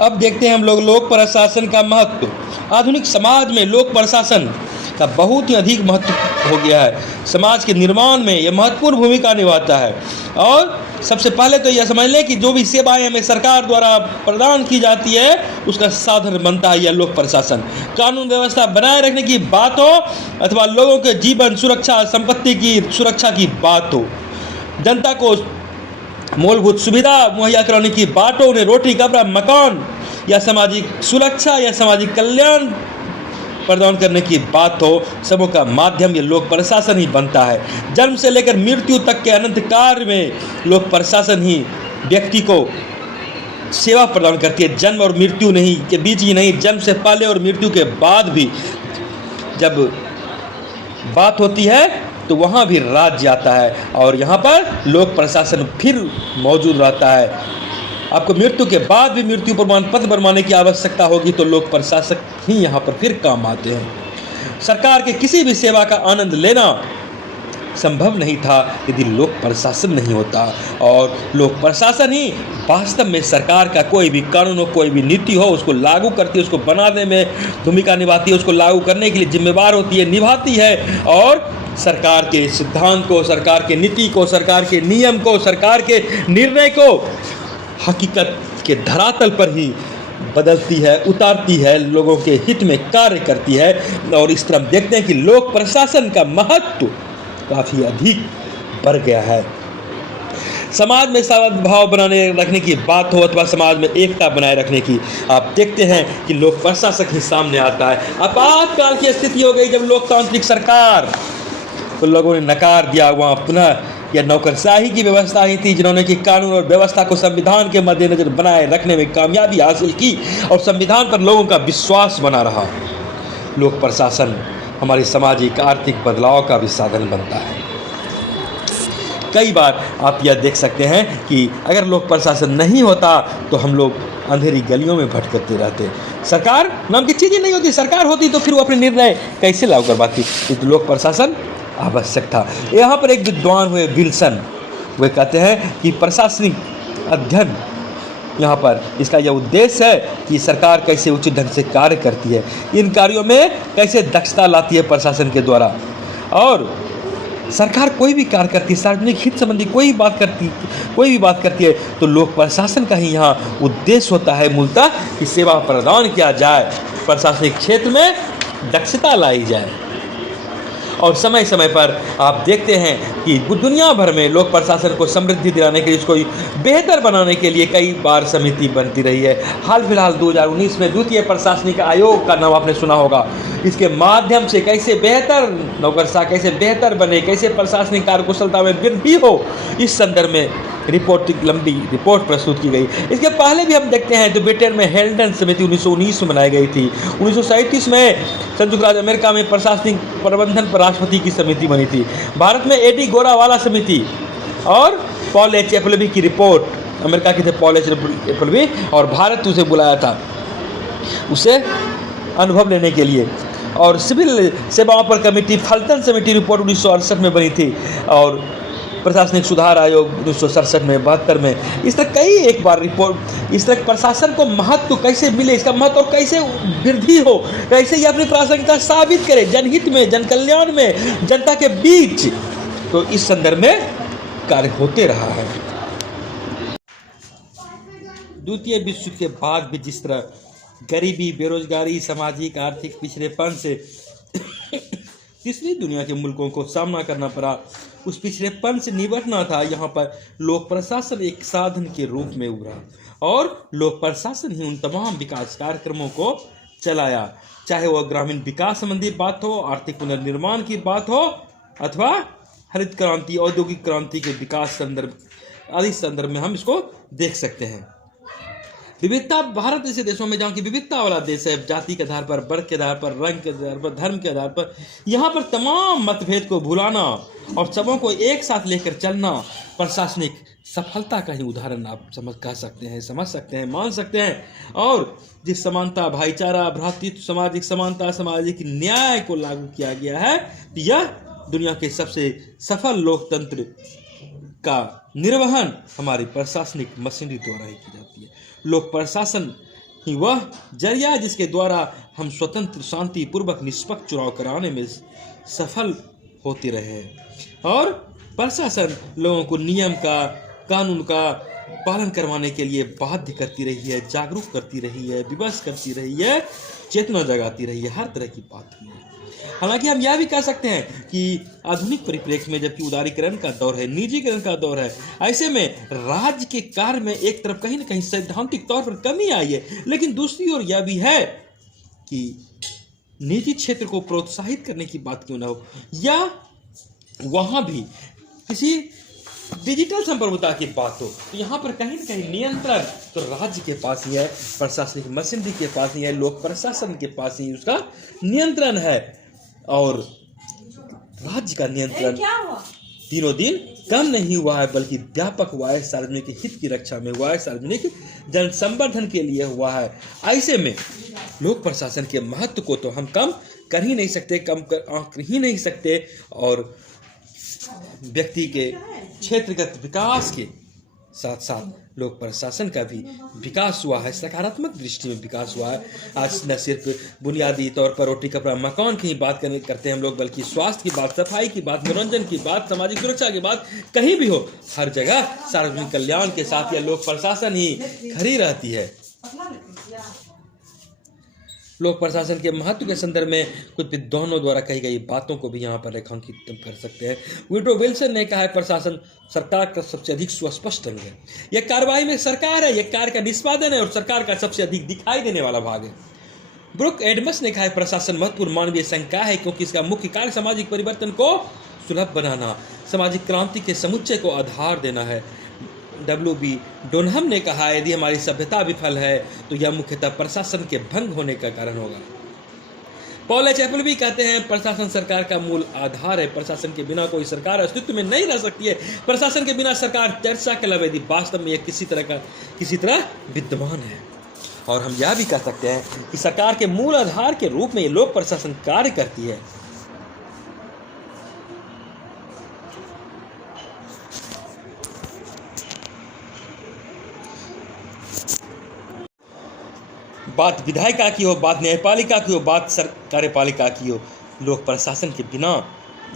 अब देखते हैं हम लोग लोक प्रशासन का महत्व। आधुनिक समाज में लोक प्रशासन का बहुत ही अधिक महत्व हो गया है। समाज के निर्माण में यह महत्वपूर्ण भूमिका निभाता है। और सबसे पहले तो यह समझ लें कि जो भी सेवाएं हमें सरकार द्वारा प्रदान की जाती है उसका साधन बनता है यह लोक प्रशासन। कानून व्यवस्था बनाए रखने की बात हो अथवा लोगों के जीवन सुरक्षा, संपत्ति की सुरक्षा की बात हो, जनता को मूलभूत सुविधा मुहैया कराने की बात हो, उन्हें रोटी, कपड़ा, मकान या सामाजिक सुरक्षा या सामाजिक कल्याण प्रदान करने की बात हो, सबों का माध्यम ये लोक प्रशासन ही बनता है। जन्म से लेकर मृत्यु तक के अनंत कार्य में लोक प्रशासन ही व्यक्ति को सेवा प्रदान करती है। जन्म और मृत्यु नहीं के बीच ही नहीं, जन्म से पहले और मृत्यु के बाद भी जब बात होती है तो वहाँ भी राज्य आता है और यहाँ पर लोक प्रशासन फिर मौजूद रहता है। आपको मृत्यु के बाद भी मृत्यु प्रमाण पत्र बनवाने की आवश्यकता होगी तो लोक प्रशासक ही यहाँ पर फिर काम आते हैं। सरकार के किसी भी सेवा का आनंद लेना संभव नहीं था यदि लोक प्रशासन नहीं होता। और लोक प्रशासन ही वास्तव में सरकार का कोई भी कानून हो, कोई भी नीति हो, उसको लागू करती है, उसको बनाने में भूमिका निभाती है, उसको लागू करने के लिए जिम्मेवार होती है, निभाती है। और सरकार के सिद्धांत को, सरकार के नीति को, सरकार के नियम को, सरकार के निर्णय को हकीकत के धरातल पर ही बदलती है, उतारती है, लोगों के हित में कार्य करती है। और इस तरह देखते हैं कि लोक प्रशासन का महत्व काफ़ी अधिक बढ़ गया है। समाज में सद्भाव बनाने रखने की बात हो अथवा समाज में एकता बनाए रखने की, आप देखते हैं कि लोक प्रशासक ही सामने आता है। आपातकाल की स्थिति हो गई जब लोकतांत्रिक सरकार तो लोगों ने नकार दिया, वहाँ पुनः यह नौकरशाही की व्यवस्था ही थी जिन्होंने कि कानून और व्यवस्था को संविधान के मद्देनजर बनाए रखने में कामयाबी हासिल की और संविधान पर लोगों का विश्वास बना रहा। लोक प्रशासन हमारी सामाजिक आर्थिक बदलाव का भी साधन बनता है। कई बार आप यह देख सकते हैं कि अगर लोक प्रशासन नहीं होता तो हम लोग अंधेरी गलियों में भटकते रहते। सरकार नाम की चीज़ ही नहीं होती, सरकार होती तो फिर वो अपने निर्णय कैसे लागू करवाती। तो लोक प्रशासन आवश्यक था। यहाँ पर एक विद्वान हुए विल्सन, वे कहते हैं कि प्रशासनिक अध्ययन यहाँ पर इसका यह उद्देश्य है कि सरकार कैसे उचित ढंग से कार्य करती है, इन कार्यों में कैसे दक्षता लाती है प्रशासन के द्वारा। और सरकार कोई भी कार्य करती है, सार्वजनिक हित संबंधी कोई भी बात करती है तो लोक प्रशासन का ही यहाँ उद्देश्य होता है मूलतः कि सेवा प्रदान किया जाए, प्रशासनिक क्षेत्र में दक्षता लाई जाए। और समय समय पर आप देखते हैं कि दुनिया भर में लोक प्रशासन को समृद्धि दिलाने के लिए, इसको बेहतर बनाने के लिए कई बार समिति बनती रही है। हाल फिलहाल 2019 में द्वितीय प्रशासनिक आयोग का नाम आपने सुना होगा। इसके माध्यम से कैसे बेहतर नौकरशाह कैसे बेहतर बने, कैसे प्रशासनिक कार्यकुशलता में वृद्धि हो, इस संदर्भ में लंबी रिपोर्ट प्रस्तुत की गई। इसके पहले भी हम देखते हैं तो ब्रिटेन में हेल्डन समिति 1919 में बनाई गई थी। 1937 में संयुक्त राज्य अमेरिका में प्रशासनिक प्रबंधन पर राष्ट्रपति की समिति बनी थी। भारत में एडी गोरावाला समिति और पॉल एच एपलबी की रिपोर्ट, अमेरिका के थे पॉल एच एपलबी, और भारत उसे बुलाया था उसे अनुभव लेने के लिए। और सिविल सेवाओं पर कमेटी फल्टन समिति रिपोर्ट 1968 में बनी थी। और प्रशासनिक सुधार आयोग 1967 में, 72 में, इस तरह कई एक बार रिपोर्ट। इस तरह प्रशासन को महत्व कैसे मिले, इसका महत्व और कैसे वृद्धि हो, कैसे ये अपनी प्रासंगिकता साबित करे जनहित में, जन कल्याण में, जनता के बीच, तो इस संदर्भ में कार्य होते रहा है। द्वितीय विश्व के बाद भी जिस तरह गरीबी, बेरोजगारी, सामाजिक आर्थिक पिछड़ेपन से तीसरी दुनिया के मुल्कों को सामना करना पड़ा, उस पिछड़ेपन से निपटना था, यहाँ पर लोक प्रशासन एक साधन के रूप में उभरा। और लोक प्रशासन ही उन तमाम विकास कार्यक्रमों को चलाया, चाहे वह ग्रामीण विकास संबंधी बात हो, आर्थिक पुनर्निर्माण की बात हो, अथवा हरित क्रांति, औद्योगिक क्रांति के विकास संदर्भ आदि संदर्भ में हम इसको देख सकते हैं। विविधता, भारत जैसे देशों में जहाँ की विविधता वाला देश है, जाति के आधार पर, वर्ग के आधार पर, रंग के आधार पर, धर्म के आधार पर, यहाँ पर तमाम मतभेद को भुलाना और सबों को एक साथ लेकर चलना प्रशासनिक सफलता का ही उदाहरण आप समझ सकते हैं, मान सकते हैं। और जिस समानता, भाईचारा, भ्रातृत्व, सामाजिक समानता, सामाजिक न्याय को लागू किया गया है, यह दुनिया के सबसे सफल लोकतंत्र का निर्वहन हमारी प्रशासनिक मशीनरी द्वारा ही की जाती है। लोक प्रशासन ही वह जरिया है जिसके द्वारा हम स्वतंत्र, शांतिपूर्वक, निष्पक्ष चुनाव कराने में सफल होते रहे। और प्रशासन लोगों को नियम का, कानून का पालन करवाने के लिए बाध्य करती रही है, जागरूक करती रही है, विवश करती रही है, चेतना जगाती रही है, हर तरह की बात की है। हालांकि हम यह भी कह सकते हैं कि आधुनिक परिप्रेक्ष्य में जबकि उदारीकरण का दौर है, निजीकरण का दौर है, ऐसे में राज्य के कार्य में एक तरफ कहीं न कहीं सैद्धांतिक तौर पर कमी आई है, लेकिन दूसरी ओर यह भी है कि निजी क्षेत्र को प्रोत्साहित करने की बात क्यों ना हो, या वहाँ भी किसी डिजिटल संप्रभुता की बात हो, तो यहाँ पर कहीं न कहीं नियंत्रण तो राज्य के पास ही है, प्रशासनिक मशीनरी के पास ही है, लोक प्रशासन के पास ही उसका नियंत्रण है। और राज्य का नियंत्रण दिनों दिन कम नहीं हुआ है, बल्कि व्यापक हुआ है, सार्वजनिक हित की रक्षा में हुआ है, सार्वजनिक जन संवर्धन के लिए हुआ है। ऐसे में लोक प्रशासन के महत्व को तो हम कम कर ही नहीं सकते, आंक ही नहीं सकते, और व्यक्ति के क्षेत्रगत विकास के साथ साथ लोक प्रशासन का भी विकास हुआ है, सकारात्मक दृष्टि में विकास हुआ है। आज न सिर्फ बुनियादी तौर पर रोटी कपड़ा मकान की बात करते हैं हम लोग, बल्कि स्वास्थ्य की बात, सफाई की बात, मनोरंजन की बात, सामाजिक सुरक्षा की बात, कहीं भी हो हर जगह सार्वजनिक कल्याण के साथ यह लोक प्रशासन ही खड़ी रहती है। लोक प्रशासन के महत्व के संदर्भ में कुछ विद्वानों द्वारा कही गई बातों को भी यहाँ पर रेखांकित कर सकते हैं। वुड्रो विल्सन ने कहा है, प्रशासन सरकार का सबसे अधिक सुस्पष्ट अंग है। यह कार्रवाई में सरकार है, यह कार्य का निष्पादन है और सरकार का सबसे अधिक दिखाई देने वाला भाग है। ब्रुक एडम्स ने कहा है, प्रशासन महत्वपूर्ण मानवीय संकाय है, क्योंकि इसका मुख्य कार्य सामाजिक परिवर्तन को सुलभ बनाना, सामाजिक क्रांति के समुच्चय को आधार देना है। W.B. डोनहम ने कहा, यदि हमारी सभ्यता विफल है तो यह मुख्यतः प्रशासन के भंग होने का कारण होगा। पॉल एच एपलबी कहते हैं, प्रशासन सरकार का मूल आधार है, प्रशासन के बिना कोई सरकार अस्तित्व में नहीं रह सकती है। प्रशासन के बिना सरकार चर्चा के अलावा यदि वास्तव में यह किसी तरह विद्यमान है। और हम यह भी कह सकते हैं कि सरकार के मूल आधार के रूप में ये लोक प्रशासन कार्य करती है। बात विधायिका की हो, बात न्यायपालिका की हो, बात कार्यपालिका की हो, लोक प्रशासन के बिना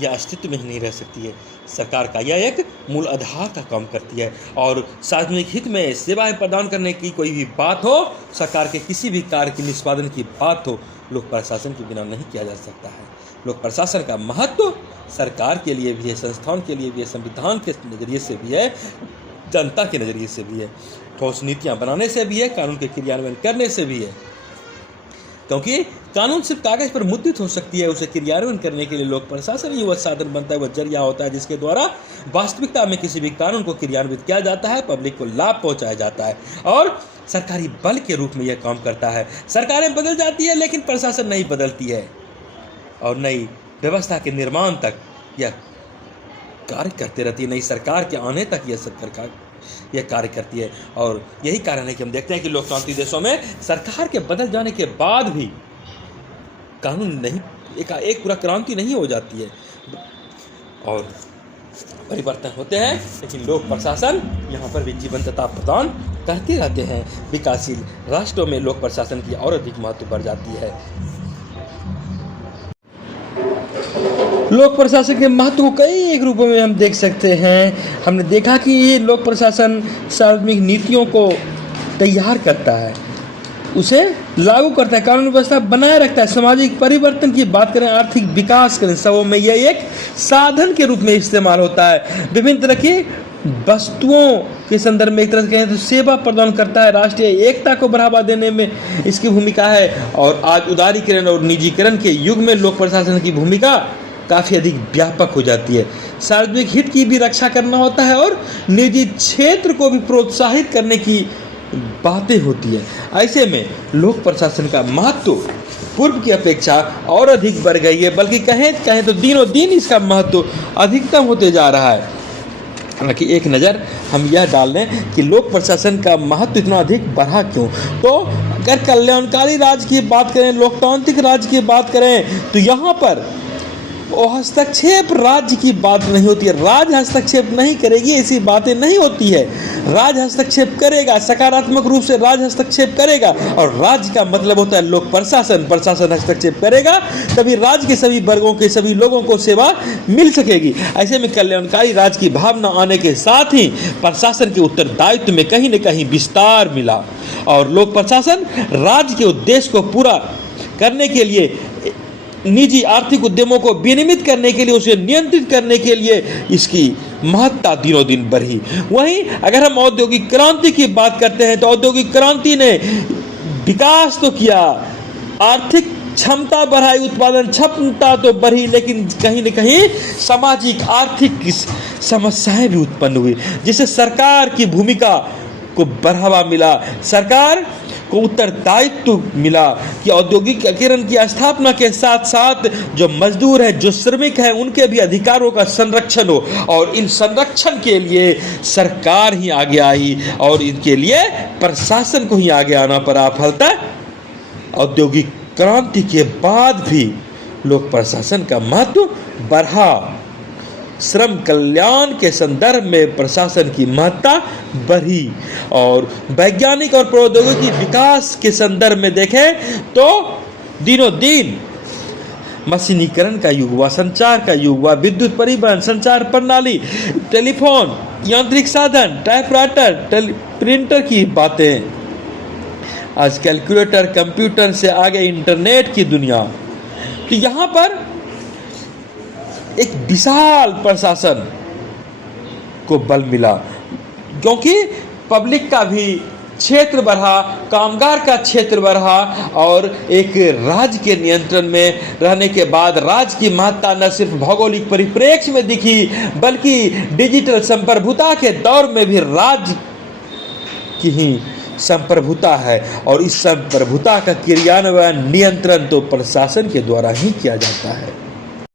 यह अस्तित्व में ही नहीं रह सकती है। सरकार का यह एक मूल आधार का काम करती है, और सार्वजनिक हित में सेवाएं प्रदान करने की कोई भी बात हो, सरकार के किसी भी कार्य के निष्पादन की बात हो, लोक प्रशासन के बिना नहीं किया जा सकता है। लोक प्रशासन का महत्व सरकार के लिए भी है, संस्थान के लिए भी है, संविधान के नज़रिए से भी है, जनता के नज़रिए से भी है, ठोस नीतियाँ बनाने से भी है, कानून के क्रियान्वयन करने से भी है। क्योंकि कानून सिर्फ कागज पर मुद्रित हो सकती है, उसे क्रियान्वयन करने के लिए लोक प्रशासन ही वह साधन बनता है, वह जरिया होता है जिसके द्वारा वास्तविकता में किसी भी कानून को क्रियान्वित किया जाता है, पब्लिक को लाभ पहुंचाया जाता है, और सरकारी बल के रूप में यह काम करता है। सरकारें बदल जाती है लेकिन प्रशासन नहीं बदलती है, और नई व्यवस्था के निर्माण तक यह कार्य करते रहती है, नई सरकार के आने तक यह सरकार यह कार्य करती है। और यही कारण है कि हम देखते हैं कि लोकतांत्रिक देशों में सरकार के बदल जाने के बाद भी कानून नहीं, एक पूरा क्रांति नहीं हो जाती है, और परिवर्तन होते हैं, लेकिन लोक प्रशासन यहाँ पर भी जीवंतता प्रदान करते रहते हैं। विकासशील राष्ट्रों में लोक प्रशासन की और अधिक महत्व बढ़ जाती है। लोक प्रशासन के महत्व को कई एक रूपों में हम देख सकते हैं। हमने देखा कि ये लोक प्रशासन सार्वजनिक नीतियों को तैयार करता है, उसे लागू करता है, कानून व्यवस्था बनाए रखता है, सामाजिक परिवर्तन की बात करें, आर्थिक विकास करें, सबों में यह एक साधन के रूप में इस्तेमाल होता है। विभिन्न तरह की वस्तुओं के संदर्भ में एक तरह से कहें तो सेवा प्रदान करता है, राष्ट्रीय एकता को बढ़ावा देने में इसकी भूमिका है। और आज उदारीकरण और निजीकरण के युग में लोक प्रशासन की भूमिका काफ़ी अधिक व्यापक हो जाती है। सार्वजनिक हित की भी रक्षा करना होता है और निजी क्षेत्र को भी प्रोत्साहित करने की बातें होती है। ऐसे में लोक प्रशासन का महत्व पूर्व की अपेक्षा और अधिक बढ़ गई है, बल्कि कहें तो दिनों दिन इसका महत्व अधिकतम होते जा रहा है। हालांकि एक नज़र हम यह डाल दें कि लोक प्रशासन का महत्व इतना अधिक बढ़ा क्यों, तो अगर कल्याणकारी राज्य की बात करें, लोकतांत्रिक राज्य की बात करें, तो यहाँ पर वो हस्तक्षेप राज्य की बात नहीं होती है। राज्य हस्तक्षेप नहीं करेगी, ऐसी बातें नहीं होती है। राज्य हस्तक्षेप करेगा, सकारात्मक रूप से राज्य हस्तक्षेप करेगा, और राज्य का मतलब होता है लोक प्रशासन। प्रशासन हस्तक्षेप करेगा तभी राज्य के सभी वर्गों के सभी लोगों को सेवा मिल सकेगी। ऐसे में कल्याणकारी राज्य की भावना आने के साथ ही प्रशासन के उत्तरदायित्व में कहीं न कहीं विस्तार मिला, और लोक प्रशासन राज्य के उद्देश्य को पूरा करने के लिए, निजी आर्थिक उद्यमों को विनियमित करने के लिए, उसे नियंत्रित करने के लिए इसकी महत्ता दिनों दिन बढ़ी। वहीं अगर हम औद्योगिक क्रांति की बात करते हैं तो औद्योगिक क्रांति ने विकास तो किया, आर्थिक क्षमता बढ़ाई, उत्पादन क्षमता तो बढ़ी, लेकिन कहीं न कहीं सामाजिक आर्थिक समस्याएं भी उत्पन्न हुई, जिससे सरकार की भूमिका को बढ़ावा मिला, सरकार को उत्तरदायित्व मिला कि औद्योगिकीकरण की स्थापना के साथ साथ जो मजदूर हैं, जो श्रमिक हैं, उनके भी अधिकारों का संरक्षण हो, और इन संरक्षण के लिए सरकार ही आगे आई और इनके लिए प्रशासन को ही आगे आना पड़ा। फलतः औद्योगिक क्रांति के बाद भी लोक प्रशासन का महत्व बढ़ा। श्रम कल्याण के संदर्भ में प्रशासन की महत्ता बढ़ी, और वैज्ञानिक और प्रौद्योगिकी विकास के संदर्भ में देखें तो दिनों दिन मशीनीकरण का युग हुआ, संचार का युग हुआ, विद्युत परिवहन, संचार प्रणाली, टेलीफोन, यांत्रिक साधन, टाइपराइटर, प्रिंटर की बातें, आज कैलकुलेटर, कंप्यूटर से आगे इंटरनेट की दुनिया। तो यहाँ पर एक विशाल प्रशासन को बल मिला, क्योंकि पब्लिक का भी क्षेत्र बढ़ा, कामगार का क्षेत्र बढ़ा, और एक राज्य के नियंत्रण में रहने के बाद राज्य की महत्ता न सिर्फ भौगोलिक परिप्रेक्ष्य में दिखी, बल्कि डिजिटल संप्रभुता के दौर में भी राज्य की ही संप्रभुता है, और इस संप्रभुता का क्रियान्वयन, नियंत्रण तो प्रशासन के द्वारा ही किया जाता है।